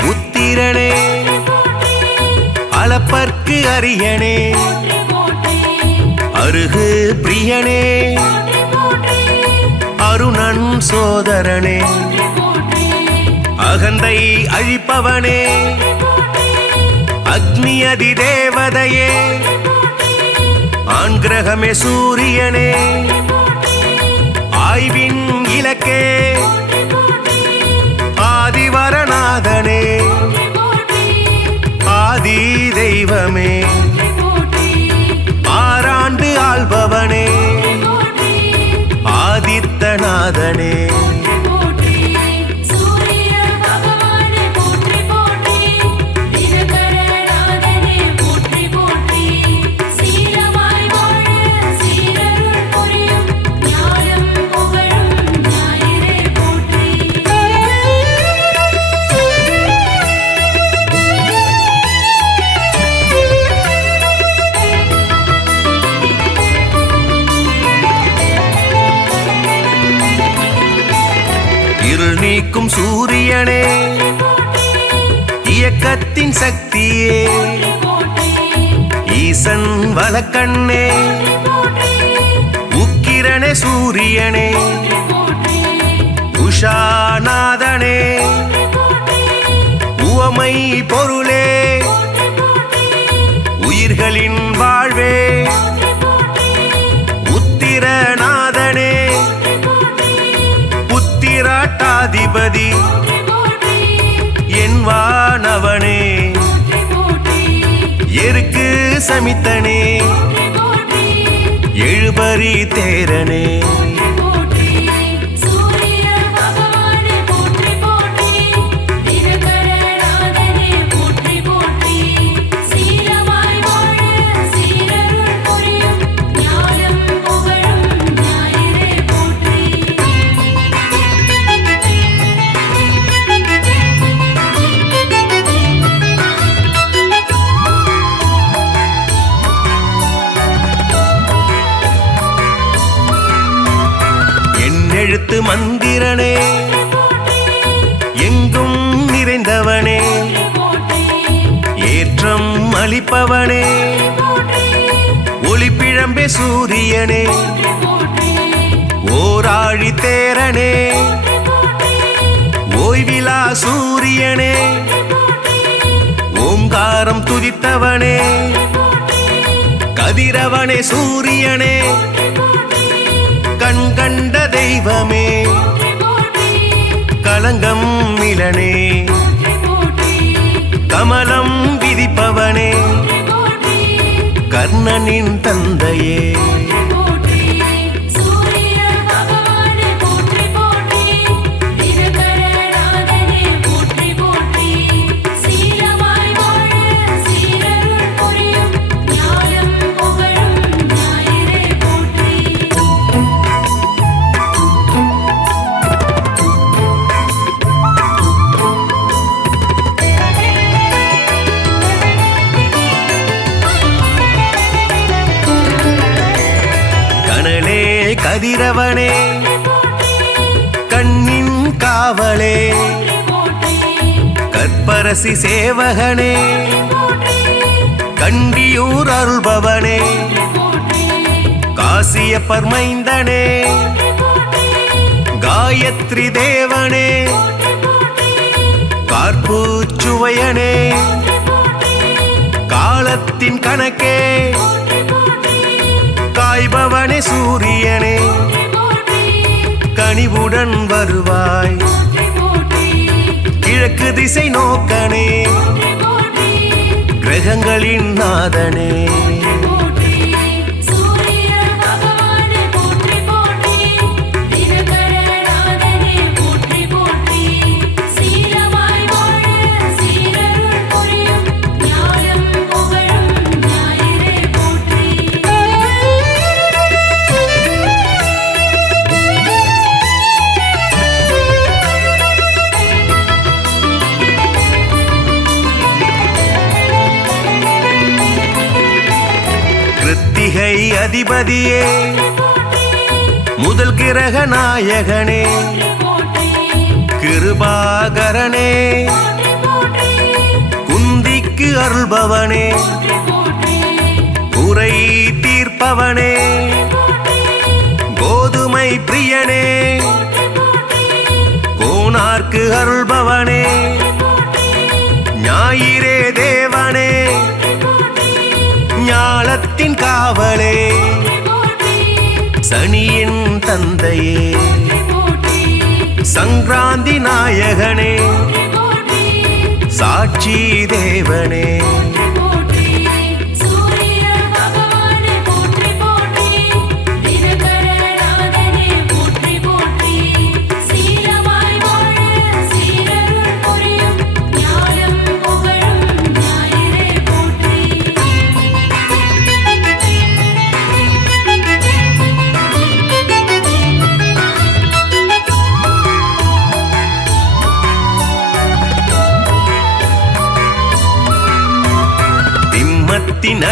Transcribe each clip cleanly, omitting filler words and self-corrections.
புத்திரனே அளப்பற்கு அரியனே அருகு பிரியனே அருணன் சோதரனே அகந்தை அழிப்பவனே அக்னி அதி தேவதையே ஆண் கிரகமே சூரியனே ஆய்வின் இலக்கே ஆதிவரநாதனே ஆதி தெய்வமே ஆறாண்டு ஆள்பவனே ஆதித்தநாதனே இருள் நீக்கும் சூரியனே இயக்கத்தின் சக்தியே ஈசன் வலக்கண்ணே உக்கிரனே சூரியனே உஷாநாதனே உவமை பொருளே உயிர்களின் வாழ்வே உத்திரநாதனே புத்திராட்டாதிபதி என் வானவனே எருக்கு சமித்தனே எழுபறி தேரனே எழுத்து மந்திரனே எங்கும் நிறைந்தவனே ஏற்றம் அளிப்பவனே ஒளிப்பிழம்பே சூரியனே ஓராழி தேரனே ஓய்விலா சூரியனே ஓங்காரம் துதித்தவனே கதிரவனே சூரியனே கண் கண்ட தெய்வமே கலங்கம் மிலனே கமலம் விதிப்பவனே கர்ணனின் தந்தையே கதிரவனே கண்ணின் காவலே கற்பரசி சேவகனே கண்டியூர் அருள்பவனே காசியப்பர் மைந்தனே காயத்ரி தேவனே கார்பூச்சுவையனே காலத்தின் கணக்கே காய்பவனே சூரியனே கனிவுடன் வருவாய் கிழக்கு திசை நோக்கனே கிரகங்களின் நாதனே கிருத்திகை அதிபதியே முதல் கிரக நாயகனே கிருபாகரனே அருள்பவனே குறை தீர்ப்பவனே கோதுமை பிரியனே கோனார்க்கு அருள்பவனே ஞாயிறே தேவனே ஞாலத்தின் காவலே சனியின் தந்தையே சங்கராந்தி நாயகனே சாட்சி தேவனே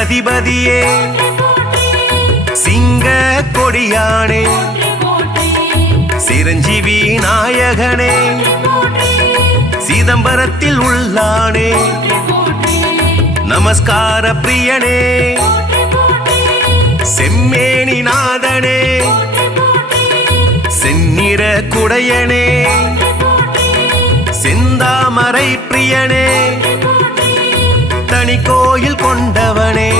அதிபதியே சிங்க கொடியானே சிரஞ்சீவி நாயகனே சிதம்பரத்தில் உள்ளானே நமஸ்கார பிரியனே செம்மேனி நாதனே செந்நிற குடையனே செந்தாமரை பிரியனே தனி கோயில் கொண்டவனே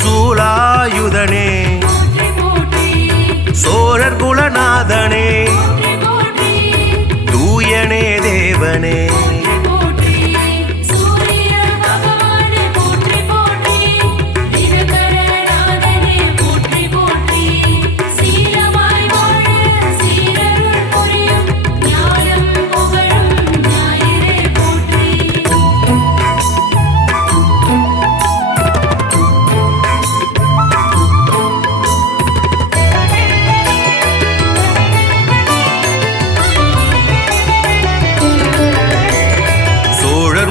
சூலாயுதனே சோழர் குலநாதனே தூயனே தேவனே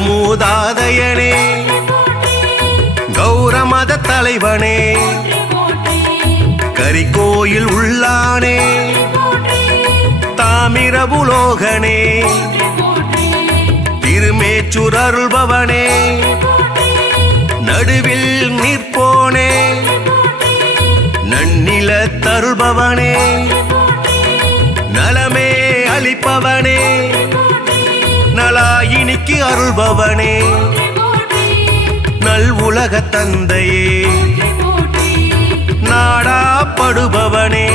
மூதாதையனே கௌரமத தலைவனே கரிகோயில் உள்ளானே தாமிரபுலோகனே திருமேச்சூர் அருள்பவனே நடுவில் நிற்போனே நன்னில தருள்பவனே நலமே அளிப்பவனே நலாயினிக்கு அருள்பவனே நல் உலக தந்தையே நாடாப்படுபவனே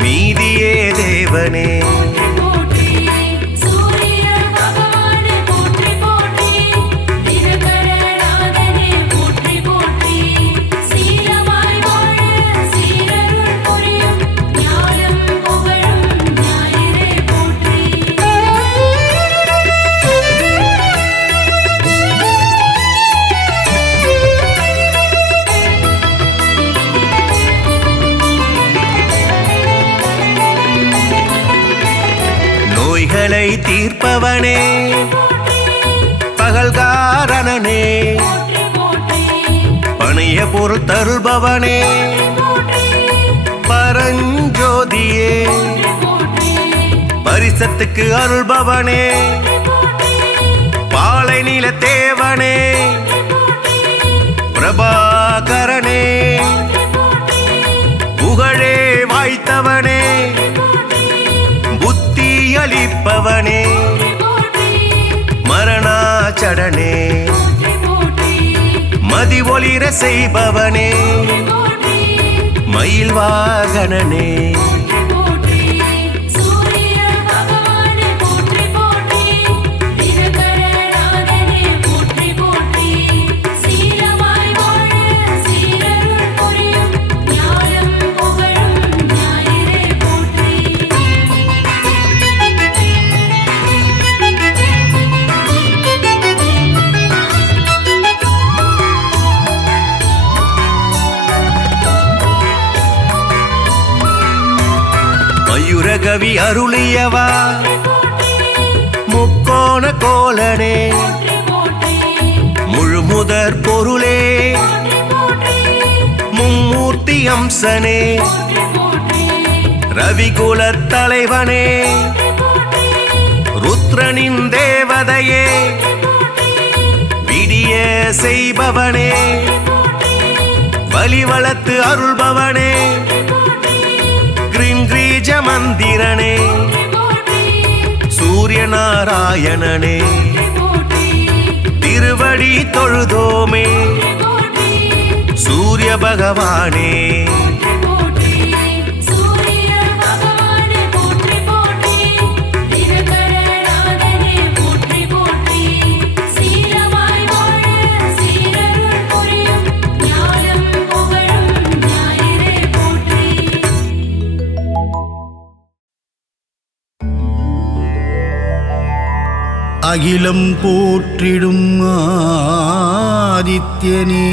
மீதியே தேவனே நோய்களை தீர்ப்பவனே பகல்காரணனே பணைய பொருள் தருள்பவனே பரஞ்சோதியே பரிசத்துக்கு அருள்பவனே பாலை நில தேவனே பிரபாகரனே புகழே வாய்த்தவனே புத்தி அளிப்பவனே மரணாச்சடனே மதி ஒளிர செய்பவனே மயில் வாகனனே மயூரகவி அருளியவா முக்கோண கோலனே முழுமுதற் பொருளே மும்மூர்த்தி அம்சனே ரவிகுலத் தலைவனே ருத்ரனின் தேவதையே செய்ய செய்பவனே வலி வளர்த்து அருள்பவனே கிரீஞ்ச மந்திரனே சூரிய நாராயணனே திருவடி தொழுதோமே சூரிய பகவானே அகிலம் போற்றிடும் ஆதித்யனே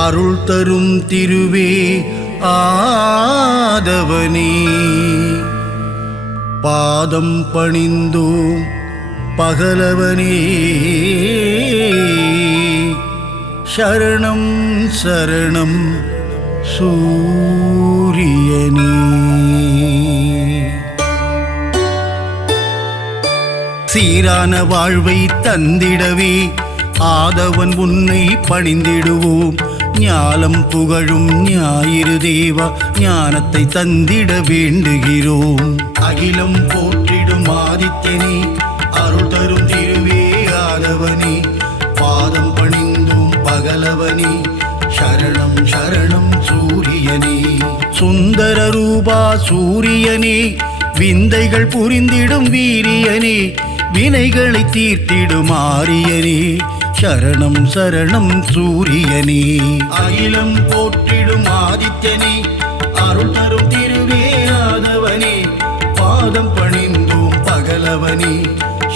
அருள் தரும் திருவே ஆதவனே பாதம் பணிந்தோம் பகலவனே சரணம் சரணம் சூரியனே சீரான வாழ்வை தந்திடவே ஆதவன் உன்னை பணிந்திடுவோம் ஞாலம் புகழும் ஞாயிறு தேவா ஞானத்தை தந்திட வேண்டுகிறோம் அகிலம் போற்றிடும் ஆதித்யனே அருள் தரும் திருவே ஆதவனே பாதம் பணிந்தோம் பகலவனே சரணம் சரணம் சூரியனே சுந்தர ரூபா சூரியனே விந்தைகள் புரிந்திடும் வீரியனே வினைகளை தீர்த்திடும் ஆரியனே சரணம் சரணம் சூரியனே அகிலம் போற்றிடும் ஆதித்யனே அருள் தரும் திருவே ஆதவனே பாதம் பணிந்தோம் பகலவனே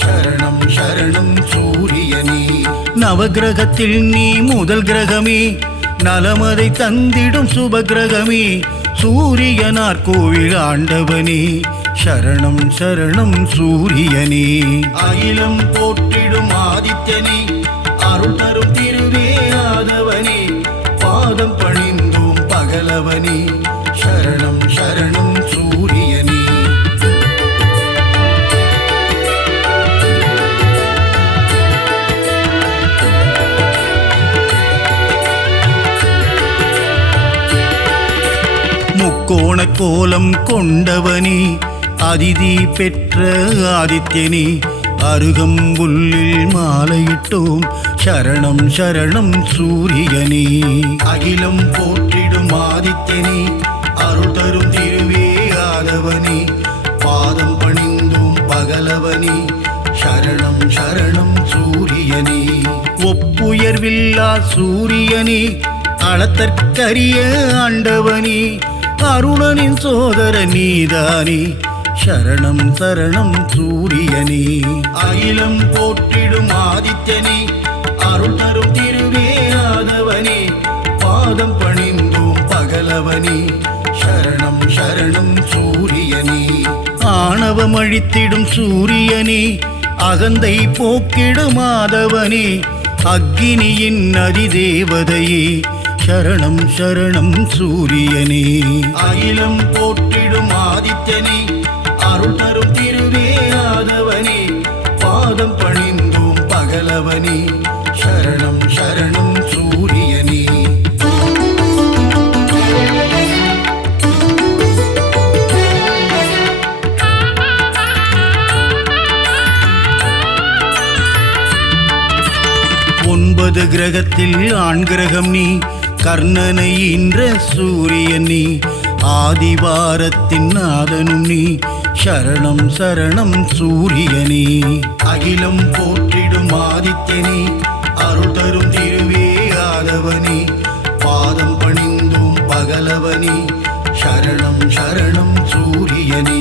சரணம் சரணம் சூரியனே நவகிரகத்தில் நீ முதல் கிரகமே நலமதை தந்திடும் சுபகிரகமே சூரியனார் கோவில் ஆண்டவனே சரணம் சரணம் சூரியனே அகிலம் போற்றிடும் ஆதித்யனே அருள் தரும் திருவே ஆதவனே பாதம் பணிந்தோம் பகலவனே சரணம் சரணம் சூரியனே முக்கோண கோலம் கொண்டவனே அதிதி பெற்ற ஆதித்யனே அருகம்புல்லில் மாலையிட்டோம் சரணம் சரணம் சூரியனே அகிலம் போற்றிடும் ஆதித்யனே அருள் தரும் திருவே ஆதவனே பாதம் பணிந்தோம் பகலவனே சரணம் சரணம் சூரியனே ஒப்புயர்வில்லா சூரியனே அளத்தற்கரிய ஆண்டவனே அருணனின் சோதர நீதானே சரணம் சரணம் சூரியனே அகிலம் போற்றிடும் ஆதித்யனே அருள் தரும் திருவே ஆதவனே பாதம் பணிந்தோம் பகலவனே சரணம் சரணம் சூரியனே ஆணவம் அழித்திடும் சூரியனே அகந்தை போக்கிடும் ஆதவனே அக்கினியின் அதிதேவதையே சரணம் சரணம் சூரியனே அகிலம் போற்றிடும் ஆதித்யனே அருள் தரும் திருவே ஆதவனே பாதம் பணிந்தோம் பகலவனே சரணம் சரணம் சூரியனே ஒன்பது கிரகத்தில் ஆண் கிரகம் நீ கர்ணனை ஈன்ற சூரியன் நீ ஆதிவாரத்தின் நாதனும் நீ சரணம் சரணம் சூரியனே அகிலம் போற்றிடும் ஆதித்யனே அருள் தரும் திருவே ஆதவனே பாதம் பணிந்தோம் பகலவனே சரணம் சரணம் சூரியனே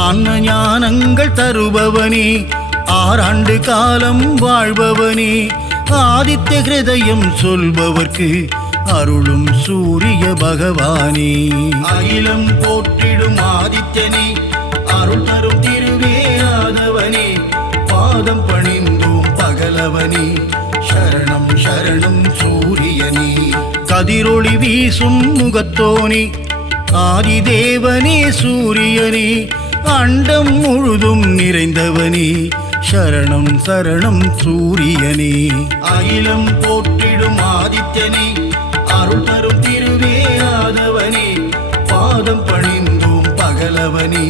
ஆன்ம ஞானங்கள் தருபவனே ஆறாண்டு காலம் வாழ்பவனே ஆதித்ய ஹிருதயம் சொல்பவர்க்கு அருளும் சூரிய பகவானே அகிலம் போற்றிடும் ஆதித்யனே அருள் தரும் திருவே ஆதவனே பாதம் பணிந்தோம் பகலவனே சரணம் சரணம் சூரியனே கதிரொளி வீசும் முகத்தோனே ஆதிதேவனே சூரியனே அண்டம் முழுதும் நிறைந்தவனே சரணம் சரணம் சூரியனே. அகிலம் போற்றிடும் ஆதித்யனே, அருள் தரும் திருவே ஆதவனே, பாதம் பணிந்தோம் பகலவனே,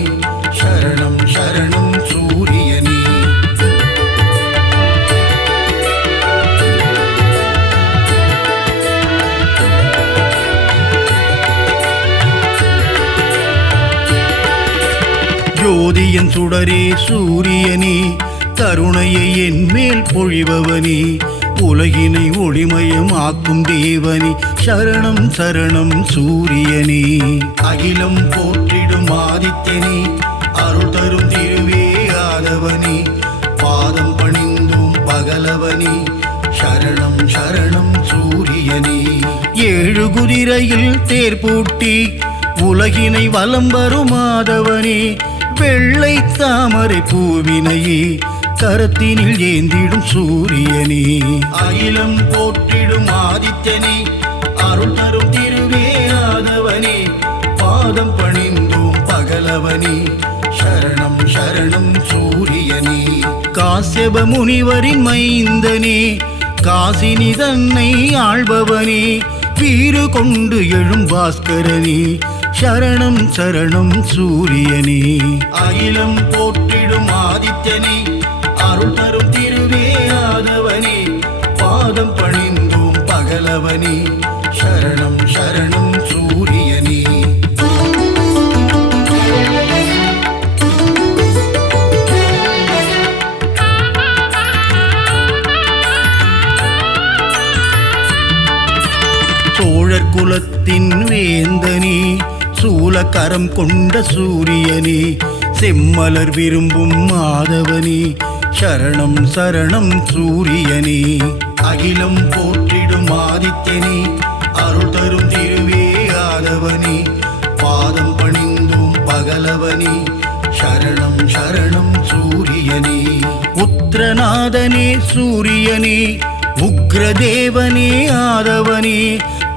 சரணம் சரணம் சூரியனே. ஜோதியன் சுடரே சூரியனே, கருணையை என் மேல் பொழிபவனே, உலகினை ஒளிமயம் ஆக்கும் தேவனே, சரணம் சரணம் சூரியனே. அகிலம் போற்றிடும் ஆதித்யனே, அருள் தரும் திருவே ஆதவனே, பாதம் பணிந்தோம் பகலவனே, சரணம் சரணம் சூரியனே. ஏழு குதிரையில் தேர் பூட்டி உலகினை வலம் வரும் ஆதவனே, வெள்ளை தாமரை பூவினையே கரத்தினில் ஏந்திடும் சூரியனே. அகிலம் போற்றிடும் ஆதித்யனே, அருள் தரும் திருவே ஆதவனே, பாதம் பணிந்தோம் பகலவனே, சரணம் சரணம் சூரியனே. காசியப முனிவரின் மைந்தனே, காசினி தன்னை ஆள்பவனே, வீறு கொண்டு எழும் பாஸ்கரனே, சரணம் சரணம் சூரியனே. அகிலம் போற்றிடும் ஆதித்யனே, அருள் தரும் திருவே ஆதவனே, பாதம் பணிந்தோம் பகலவனே, சரணம் சரணம் சூரியனே. சோழர் குலத்தின் வேந்தனே, சூலக்கரம் கொண்ட சூரியனே, செம்மலர் விரும்பும் மாதவனே, சரணம் சரணம் சூரியனே. அகிலம் போற்றிடும் ஆதித்யனே, அருள் தரும் திருவே ஆதவனே, பாதம் பணிந்தோம் பகலவனே, சரணம் சரணம் சூரியனே. உத்திரநாதனே சூரியனே, உக்ரதேவனே ஆதவனே,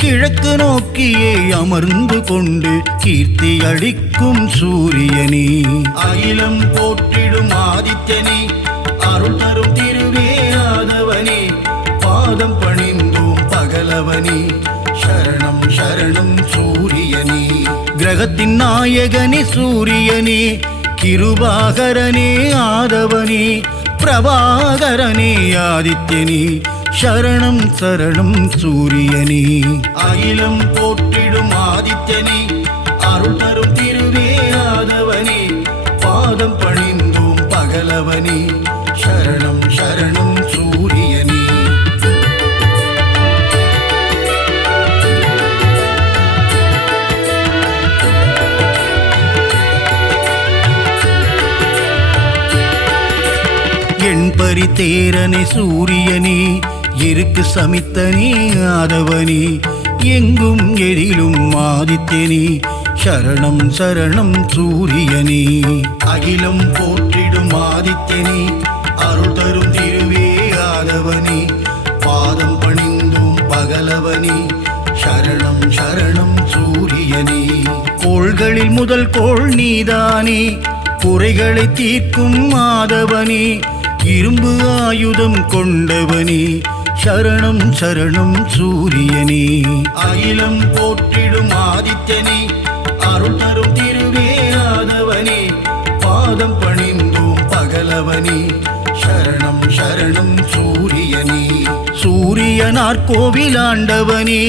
கிழக்கு நோக்கியே அமர்ந்து கொண்டு கீர்த்தி அளிக்கும் சூரியனே. அகிலம் போற்றிடும் ஆதித்யனே, அருள் தரும் திருவே ஆதவனே, பாதம் பணிந்தோம் பகலவனே, சரணம் சரணம் சூரியனே. கிரகத்தின் நாயகனே சூரியனே, கிருபாகரனே ஆதவனே, பிரபாகரனே ஆதித்யனே, சரணம் சரணம் சூரியனே. அகிலம் போற்றிடும் ஆதித்யனே, அருள் தரும் திருவே ஆதவனே, பாதம் பணிந்தோம் பகலவனே, சரணம் சரணம் சூரியனே. எண்பரி தேரனே சூரியனே, எருக்கு சமித்தனே ஆதவனே, எங்கும் எழிலும் ஆதித்யனே, சரணம் சரணம் சூரியனே. அகிலம் போற்றிடும் ஆதித்யனே, அருள் தரும் திருவே ஆதவனே, பாதம் பணிந்தோம் பகலவனே, சரணம் சரணம் சூரியனே. கோள்களில் முதல் கோள் நீதானே, குறைகளை தீர்க்கும் ஆதவனே, இரும்பு ஆயுதம் கொண்டவனே, சரணம் சரணம் சூரியனே. அகிலம் போற்றிடும் ஆதித்யனே, அருள் தரும் திருவே ஆதவனே, பாதம் பணிந்தோம் பகலவனே, சரணம் சரணம் சூரியனே. சூரியனார் கோவிலாண்டவனே,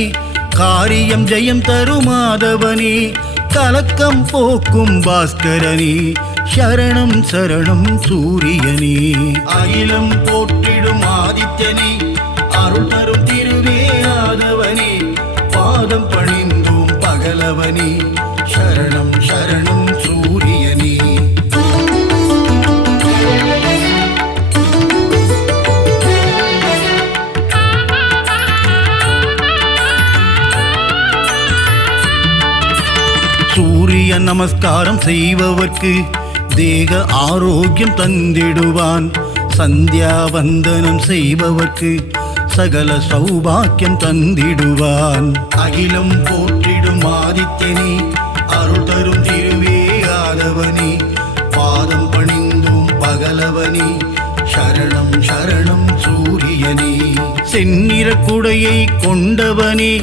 காரியம் ஜெயம் தரும் ஆதவனே, கலக்கம் போக்கும் பாஸ்கரனே, சரணம் சரணம் சூரியனே. அகிலம் போற்றிடும் ஆதித்யனே, அருள் தரும் திருவே ஆதவனே, பாதம் பணிந்தோம் பகலவனே, சரணம் சரணம் சூரியனே. சூரிய நமஸ்காரம் செய்பவர்க்கு தேக ஆரோக்கியம் தந்திடுவான், சந்தியாவந்தனம் செய்பவர்க்கு சகல சௌபாக்கியம் தந்திடுவான். அகிலம் போற்றிடும் ஆதித்யனே, அருள் தரும் திருவே ஆதவனே, பாதம் பணிந்தோம் பகலவனே, சரணம் சரணம் சூரியனே. செந்நிற குடையை கொண்டவனே,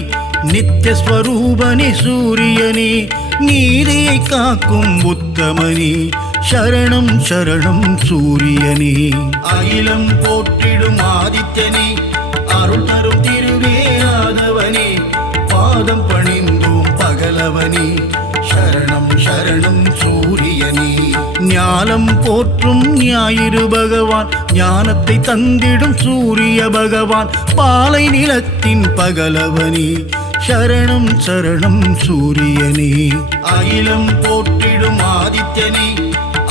நித்திய ஸ்வரூபனே சூரியனே, நீதியை காக்கும் உத்தமனே, சரணம் சரணம் சூரியனே. அகிலம் போற்றிடும் ஆதித்யனே, அருள் தரும் திருவே ஆதவனே, பாதம் பணிந்தோம் பகலவனே, சரணம் சரணம் சூரியனே. ஞானம் போற்றும் ஞாயிறு பகவான், ஞானத்தை தந்திடும் சூரிய பகவான், பாலை நிலத்தின் பகலவனே, சரணம் சரணம் சூரியனே. அகிலம் போற்றிடும் ஆதித்யனே,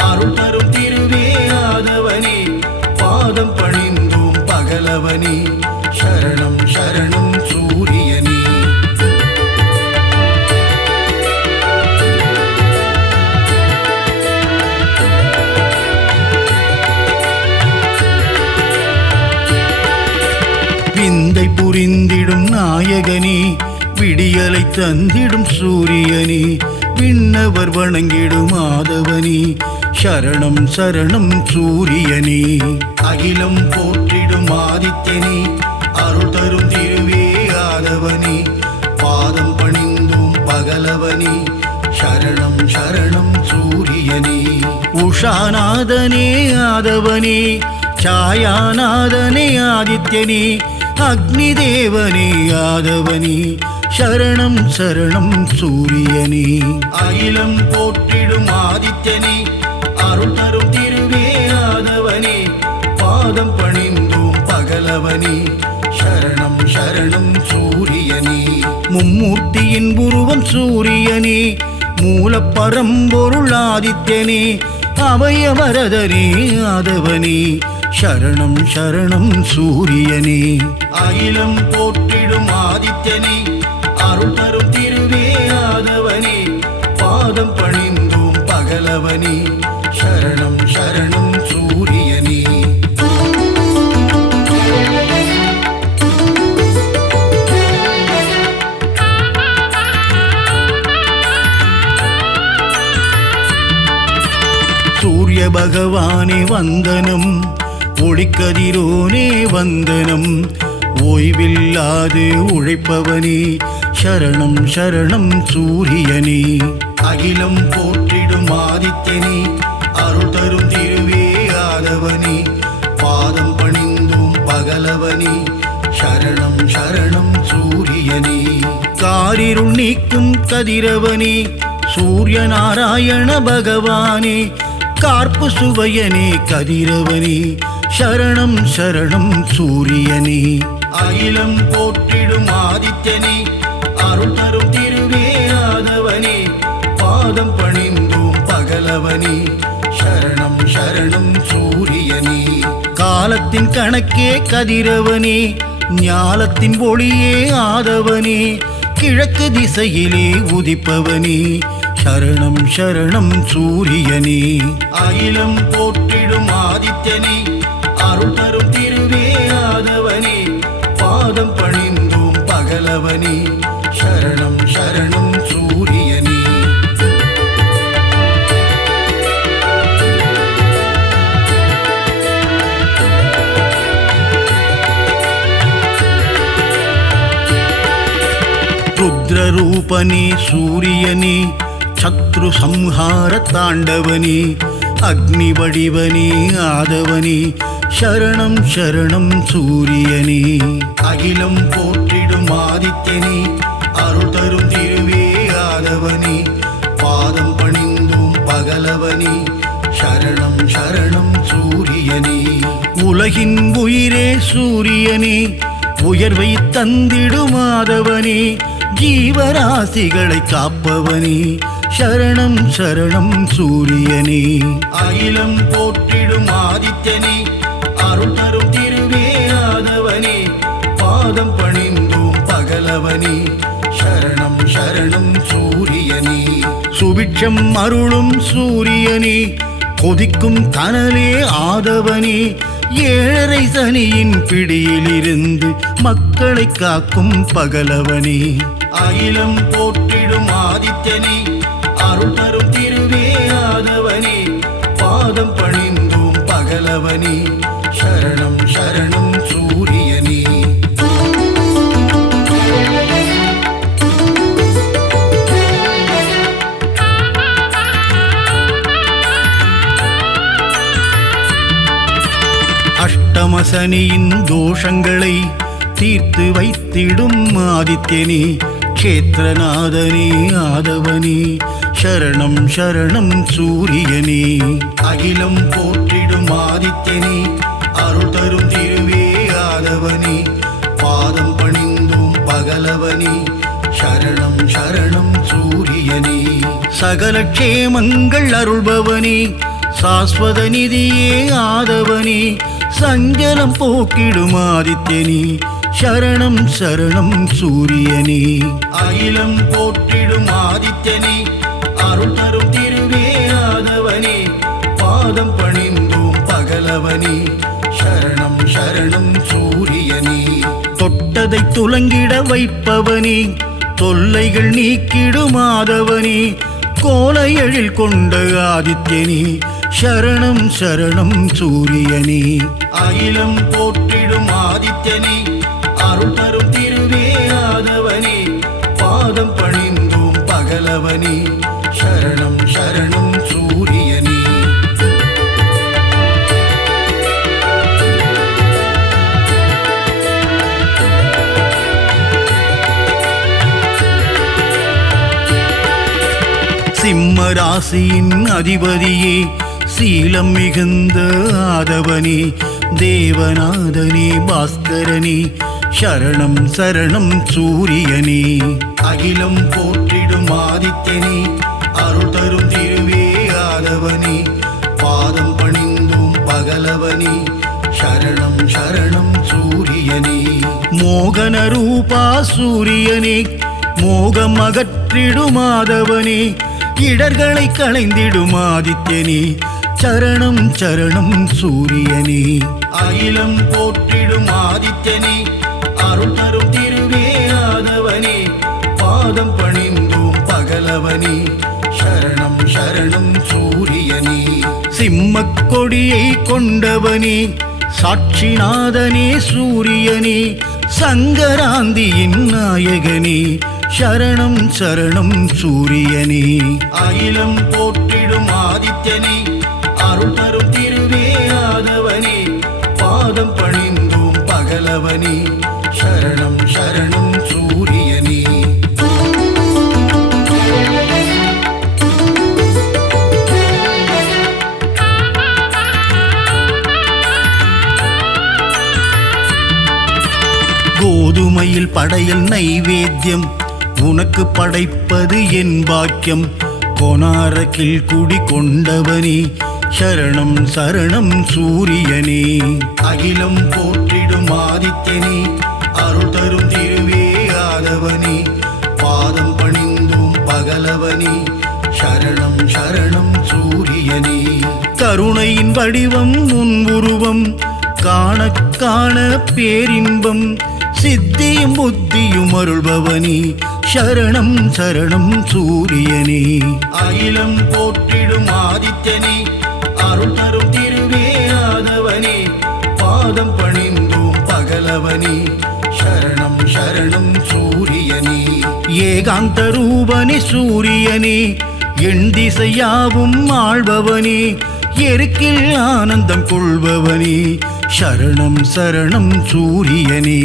அருள் தரும் திருவே ஆதவனே, பாதம் பணிந்தோம் பகலவனே, சரணம் சரணம் சூரியனே. விந்தை புரிந்திடும் நாயகனே, விடியலை தந்திடும் சூரியனே, விண்ணவர் வணங்கிடும் ஆதவனே, சரணம் சரணம் சூரியனே. அகிலம் போற்றிடும் ஆதித்யனே, அருள் தரும் திருவே ஆதவனே, பாதம் பணிந்தோம் பகலவனே, சரணம் சரணம் சூரியனே. உஷாநாதனே ஆதவனே, சாயாநாதனே ஆதித்யனே, அக்னி தேவனே ஆதவனே, சரணம் சரணம் சூரியனே. அகிலம் போற்றிடும் ஆதித்யனே, அருள் தரும் திருவே ஆதவனே, பாதம் பணிந்தோம் பகலவனே, சரணம் சரணம் சூரியனே. மும்மூர்த்தியின் உருவம் சூரியனே, மூலப்பரம்பொருள் ஆதித்யனே, அபயவரதனே ஆதவனே, சரணம் சரணம் சூரியனே. அகிலம் போற்றிடும் ஆதித்யனே, அருள் தரும் திருவே ஆதவனே, பாதம் பணிந்தோம் பகலவனே, சரணம் சரணம் சூரியனே. சூரிய பகவானே வந்தனம், ஒளிக்கதிரோனே வந்தனம், ஓய்வில்லாது உழைப்பவனே, சரணம் சரணம் சூரியனே. அகிலம் போற்றிடும் ஆதித்யனே, அருள் தரும் திருவே ஆதவனே, பாதம் பணிந்தோம் பகலவனே, சரணம் சரணம் சூரியனே. காரிருள் நீக்கும் கதிரவனே, சூரிய நாராயண பகவானே, கார்ப்பு சுவையனே கதிரவனே, சரணம் சரணம் சூரியனே. அகிலம் போற்றிடும் ஆதித்யனே, அருள் தரும் திருவே ஆதவனே, பாதம் பணிந்தோம் பகலவனே, சரணம் சரணம் சூரியனே. காலத்தின் கணக்கே கதிரவனே, ஞாலத்தின் ஒளியே ஆதவனே, கிழக்கு திசையிலே உதிப்பவனே, சரணம் சரணம் சூரியனே. அகிலம் போற்றிடும் ஆதித்யனே, அருள் தரும் திருவே ஆதவனே, பாதம் பணிந்தோம் பகலவனே, சரணம் சரணம் சூரியனே. ருத்ரரூபனே சூரியனே, சத்ரு சம்ஹார தாண்டவனே, அக்னி வடிவனே ஆதவனே, சரணம் சரணம் சூரியனே. அகிலம் போற்றிடும் ஆதித்யனே, அருள் தரும் திருவே ஆதவனே, பாதம் பணிந்தோம் பகலவனே, சரணம் சரணம் சூரியனே. உலகின் உயிரே சூரியனே, உயர்வை தந்திடும் ஆதவனே, ஜீவராசிகளை காப்பவனே, சரணம் சரணம் சூரியனே. அகிலம் போற்றிடும் ஆதித்யனே, அருள் தரும் திருவே ஆதவனே, பாதம் பணிந்தோம் பகலவனே, சரணம் சரணம் சூரியனே. சுபிட்சம் அருளும் சூரியனே, கொதிக்கும் கனலே ஆதவனே, ஏழரை சனியின் பிடியிலிருந்து மக்களை காக்கும் பகலவனே. அகிலம் போற்றிடும் ஆதித்யனே, அருள் தரும் திருவே ஆதவனே, பாதம் பணிந்தோம் பகலவனே, சரணம் சரணம் சூரியனே. அஷ்டமசனியின் தோஷங்களை தீர்த்து வைத்திடும் ஆதித்யனே, க்ஷேத்திரநாதனே ஆதவனே, சரணம் சரணம் சூரியனே. அகிலம் போற்றிடும் ஆதித்யனே, அருள் தரும் திருவே ஆதவனே, பாதம் பணிந்தோம் பகலவனே, சரணம் சரணம் சூரியனே. சகல க்ஷேமங்கள் அருள்பவனே, சாஸ்வத நிதியே ஆதவனே, சஞ்சலம் போக்கிடும் ஆதித்யனே, சரணம் சரணம் சூரியனே. அகிலம் போற்றிடும் ஆதித்யனே, அருள் தரும் திருவே ஆதவனே, பாதம் பணிந்தோம் பகலவனே, சரணம் சரணம் சூரியனே. தொட்டதை துலங்கிட வைப்பவனே, தொல்லைகள் நீக்கிடும் ஆதவனே, கோலை எழில் கொண்ட ஆதித்யனே, சரணம் சரணம் சூரியனே. அகிலம் போற்றிடும் ஆதித்யனே, அருள் தரும் திருவே ஆதவனே, பாதம் பணிந்தோம் பகலவனே, சரணம் சரணம் சூரியனே. சிம்ம ராசியின் அதிபதியே, சீலம் மிகுந்த ஆதவனே, தேவநாதனே பாஸ்கரனே, சரணம் சரணம் சூரியனே. அகிலம் போற்றிடும் ஆதித்யனே, அருள் தரும் திருவே ஆதவனே, பாதம் பணிந்தோம் பகலவனே, சரணம் சரணம் சூரியனே. மோகன ரூபா சூரியனே, மோகம் அகற்றிடும் ஆதவனே, இடர்களை களைந்திடும் ஆதித்யனே, சரணம் சரணம் சூரியனே. அகிலம் போற்றிடும் ஆதித்யனே, அருள் தரும் திருவே ஆதவனே, பாதம் பணிந்தோம் பகலவனே, சரணம் சரணம் சூரியனே. சிம்மக் கொடியை கொண்டவனே, சாட்சிநாதனே சூரியனே, சங்கராந்தியின் நாயகனே, சரணம் சரணம் சூரியனே. அகிலம் போற்றிடும் ஆதித்யனே, அருள் தரும் திருவே ஆதவனே, பாதம் பணிந்தோம் பகலவனே, சரணம் சரணம் சூரியனே. கோதுமையில் படையல் நைவேத்தியம், உனக்கு படைப்பது என் பாக்கியம், கொனாரக்கில் குடி கொண்டவனே, சரணம் சரணம் சூரியனே. அகிலம் போற்றிடும் ஆதித்யனே, அருள் தரும் திருவே ஆதவனே, பாதம் பணிந்தோம் பகலவனே, சரணம் சரணம் சூரியனே. கருணையின் வடிவம் உன் உருவம், காண காண பேரின்பம், சித்தியும் புத்தியும் அருள்பவனே, சரணம் சரணம் சூரியனே. அகிலம் போற்றிடும் ஆதித்யனே, அருள் தரும் திருவே ஆதவனே, பாதம் பணிந்தோம் பகலவனே, சரணம் சரணம் சூரியனே. ஏகாந்த ரூபனே சூரியனே, எண் திசையாவும் ஆள்பவனே, எருக்கில் ஆனந்தம் கொள்பவனே, சரணம் சரணம் சூரியனே.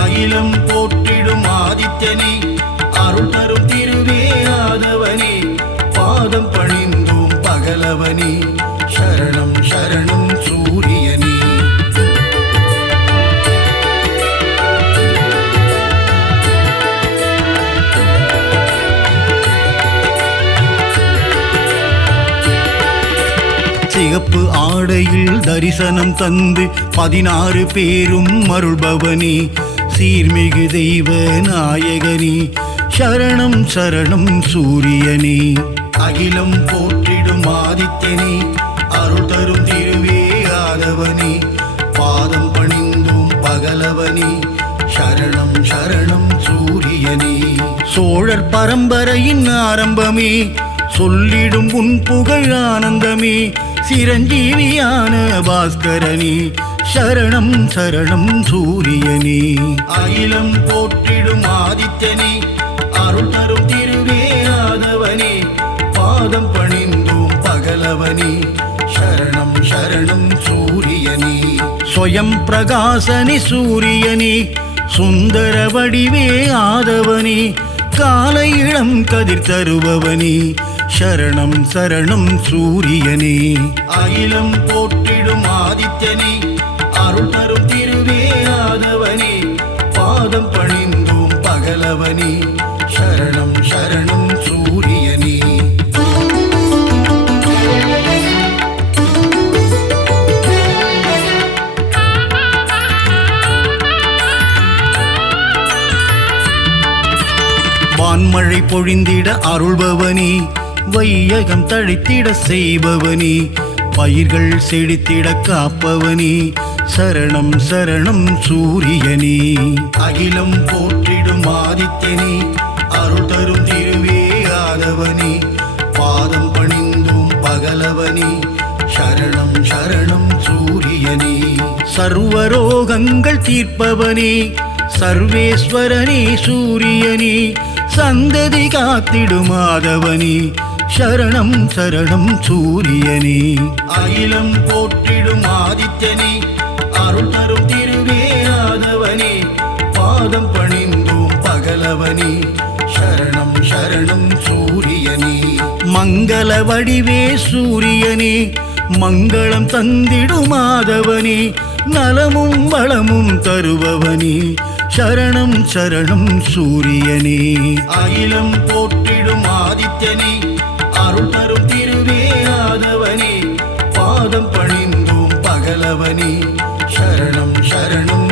அகிலம் போற்றிடும் ஆதித்யனே, அருள் தரும் திருவே ஆதவனே, பாதம் பணிந்தோம் பகலவனே, சரணம் சரணம் சூரியனே. சிகப்பு ஆடையில் தரிசனம் தந்து 16 பேரும் அருள்பவனே, சீர்மிகு தெய்வ நாயகனே, சரணம் சரணம் சூரியனே. அகிலம் போற்றிடும் ஆதித்யனே, அருள் தரும் திருவே ஆதவனே, பாதம் பணிந்தோம் பகலவனே, சரணம் சரணம் சூரியனே. சோழர் பரம்பரையின் ஆரம்பமே, சொல்லிடும் உன் புகழ் ஆனந்தமே, சிரஞ்சீவியான பாஸ்கரனே, சரணம் சரணம் சூரியனே. அகிலம் போற்றிடும் ஆதித்யனே, அருள் தரும் திருவே ஆதவனே, பாதம் பணிந்தோம் பகலவனே, சரணம் சரணம் சூரியனே. ஸ்வயம் பிரகாசனே சூரியனே, சுந்தர வடிவே ஆதவனே, காலை இளம் கதிர் தருபவனே, சரணம் சரணம் சூரியனே. அகிலம் போற்றிடும் ஆதித்யனே, அருள் தரும் திருவே ஆதவனே, பாதம் பணிந்தோம் பகலவனே, சரணம் சரணம் சூரியனே. வான்மழை பொழிந்திட அருள்பவனே, வையகம் தழைத்திட செய்பவனே, பயிர்கள் செழித்திட காப்பவனே, சரணம் சரணம் சூரியனே. அகிலம் போற்றிடும் ஆதித்யனே, அருள் தரும் திருவே ஆதவனே, பாதம் பணிந்தோம் பகலவனே, சரணம் சரணம் சூரியனே. சர்வரோகங்கள் தீர்ப்பவனே, சர்வேஸ்வரனே சூரியனே, சந்ததி காத்திடும் ஆதவனே, சரணம் சரணம் சூரியனே. அகிலம் போற்றிடும் ஆதித்யனே, அருள் தரும் திருவே ஆதவனே, பாதம் பணிந்தோம் பகலவனே, சரணம் சரணம் சூரியனே. மங்கள வடிவே சூரியனே, மங்களம் தந்திடும் ஆதவனே, நலமும் வளமும் தருபவனே, சரணம் சரணம் சூரியனே. அகிலம் போற்றிடும் ஆதித்யனே, அருள் தரும் திருவே ஆதவனே, பாதம் பணிந்தோம் பகலவனே, சரணம் சரணம்